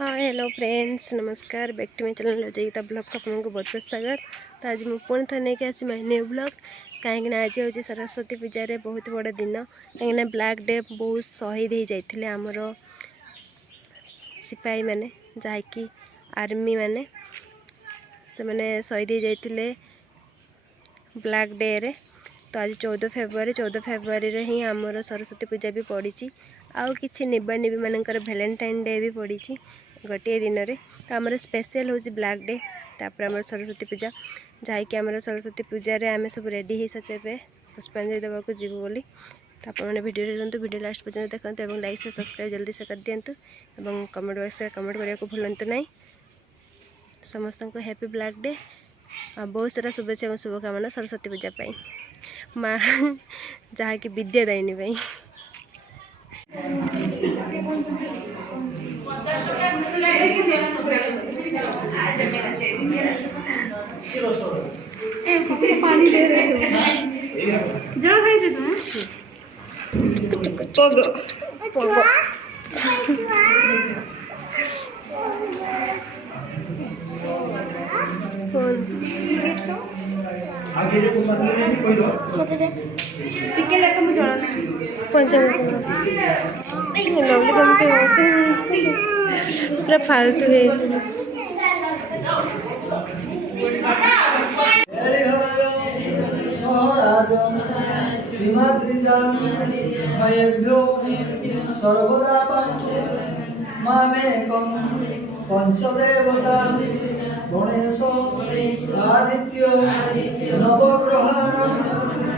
हाँ hello friends नमस्कार back to my channel Ajayta blog को आपको बहुत बहुत स्वागत। तो आज मुझे पुणी थे नहीं आसी माय न्यू ब्लॉग कहीं आज हूँ सरस्वती पूजार बहुत बड़ा दिन कहीं ब्लैक डे बहुत शहीद हो जाते आमर सिपाही मैंने जहाँकि आर्मी मैंने से मैंने शहीद हो जाते ब्लैक डे रे। तो आज 14 फेब्रुआरी रे ही आमर सरस्वती पूजा भी पड़ी आउ कि निबा निबी मानकर वैलेंटाइन डे भी पड़ी गोटे दिन में। तो आमर स्पेशल हूँ ब्लैक डे तापर आमर सरस्वती पूजा जहाँकि आमर सरस्वती पूजा आम सब रेडी हो सारे पे पुष्पांजलि देवाक जीवु बोली। तो आपने वीडियो रुहतु वीडियो लास्ट पर्यटन देखते और लाइक से सब्सक्राइब जल्दी से कर दिंतु और कमेंट बॉक्स में कमेंट करने को भूलु ना। समस्त को हैप्पी ब्लैक डे और बहुत सारा शुभेच्छा और शुभकामना सरस्वती पूजा पाई माँ जहाँकि विद्या दायिनी पाई। पानी दे रहे जरा खाई दे तुम्हें टिके लेके मुझे जरा पूरा फालतू है सर्वदा मामेकं पंचदेवता गणेश आदित्य नवग्रहाणां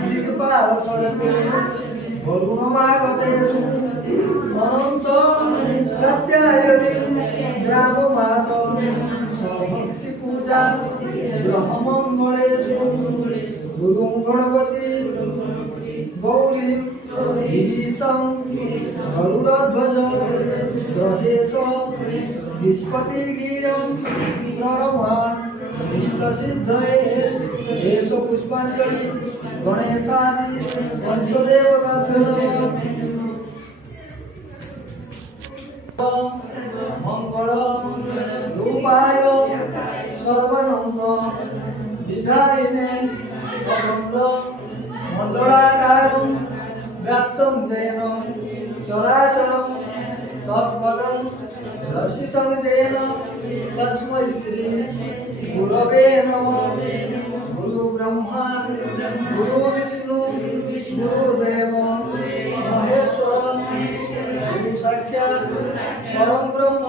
दिक्पालस्वरूपे वरुणमागतेषु अनंत प्रत्यायति ग्राममात सभक्ति पूजा ग्रहमंगलेषु गुरुं गणपति गौरी गिरीशं गरुडध्वज ग्रहेश विस्पतिगिरं प्रणमामि इष्टसिद्धये एष पुष्पांजलि गणेशादि पंचदेवताभ्यो मंगल रूपाय सर्वानंद विधायिने अखंड मंडलाकारं व्याप्तं येन चराचरं तत्पदं दर्शितं येन तस्मै श्री गुरवे नमः। गुरु ब्रह्मा गुरु विष्णु गुरुदेव महेश्वर गुरु साक्षात् परम ब्रह्म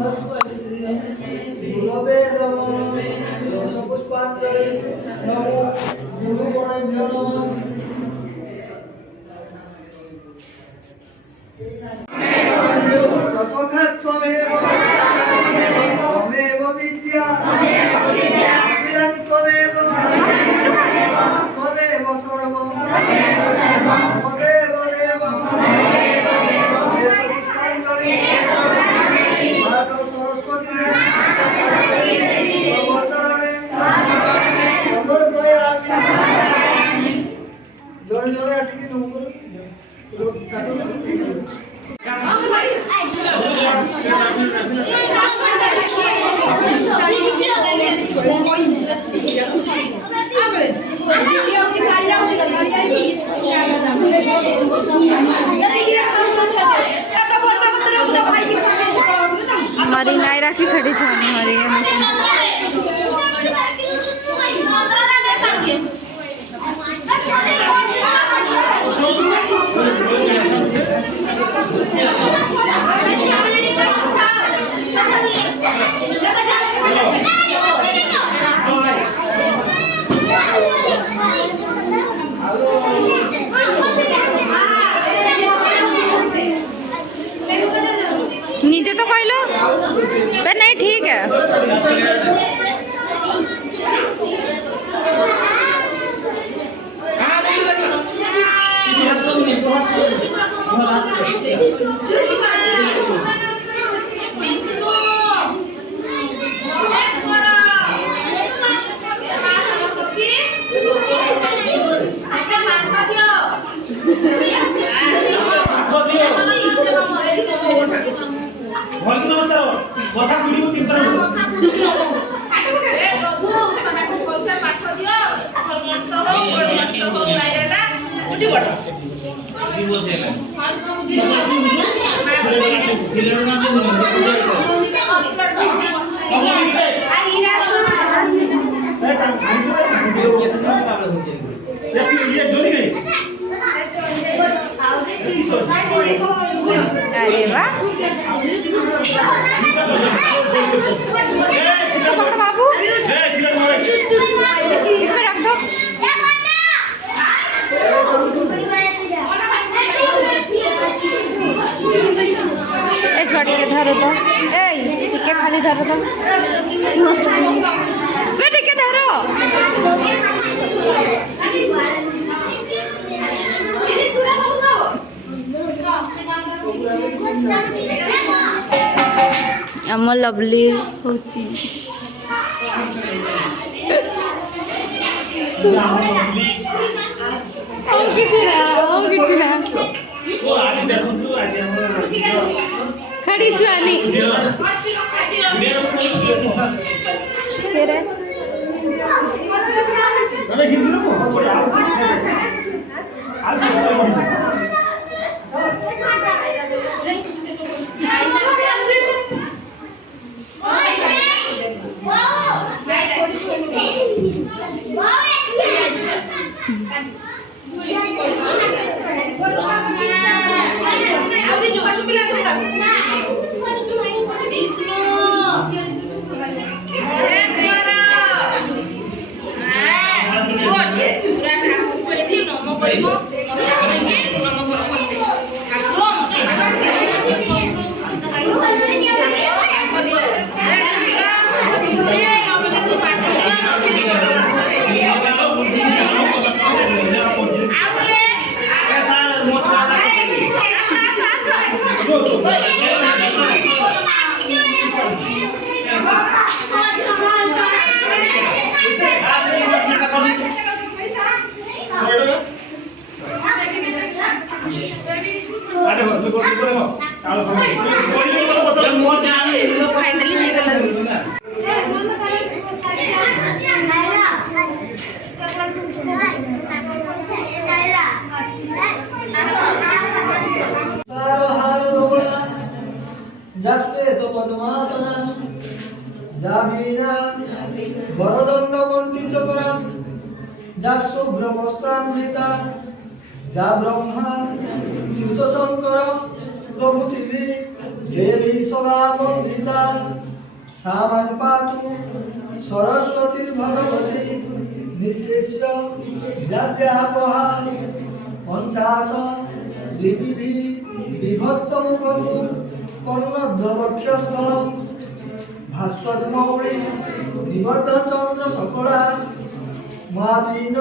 तस्मै श्री गुरवे नमः। एष पुष्पांजलि नमो गुरुगणेभ्यो नमः। ससखत्वमेव त्वमेव विद्या अखिलं त्वमेव त्वमेव सर्वं त्वमेव देवं एष पुष्पांजलि माता सरस्वती तव चरणे समर्पयामि। जोड़े जोड़े आसिक नमो हमारी नायरा की खड़ी जाने हमारी नीचे तो खाई लो पर नहीं ठीक है। नमस्कार। अरे वाह इसको पकड़ो बाबू इसमें रख दो ए छोड़ के धरो तो ए टिके खाली धरो तो वे टिके धरो आम लवली होती खड़ी छुआनी वरदंड गंडिचकरा जा शुभ्र वस्त्रान्विता जा ब्रह्मा च्युत शंकर प्रभृति देवी सदा वंदिता सामान पातु सरस्वती भगवती निशेष्य जाद्यापहा पंचाश जीवी विभक्त मुखु कर्णद्रवक्षस्थल भास्वतमौली निबद्ध चंद्र सकला महापीन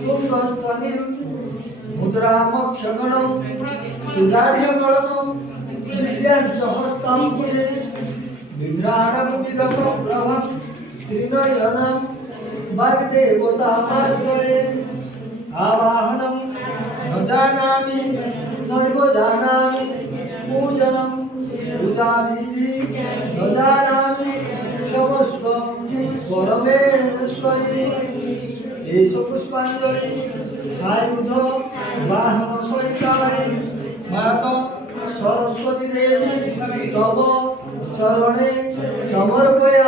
तुंगस्तनी मुद्रामक्षगणम सुदाढ़ कलशम विद्याच हस्तं कुले विभ्राणं विदस प्रभं त्रिनयनं वाग्देवतामाश्रये आवाहनं न जानामि नैव जानामि पूजनं पूजाविधि न जानामि क्षमस्व परमेश्वरी एष पुष्पांजलि सायुध वाहन सहिताय माता सरस्वती देवी तव चरणे समर्पये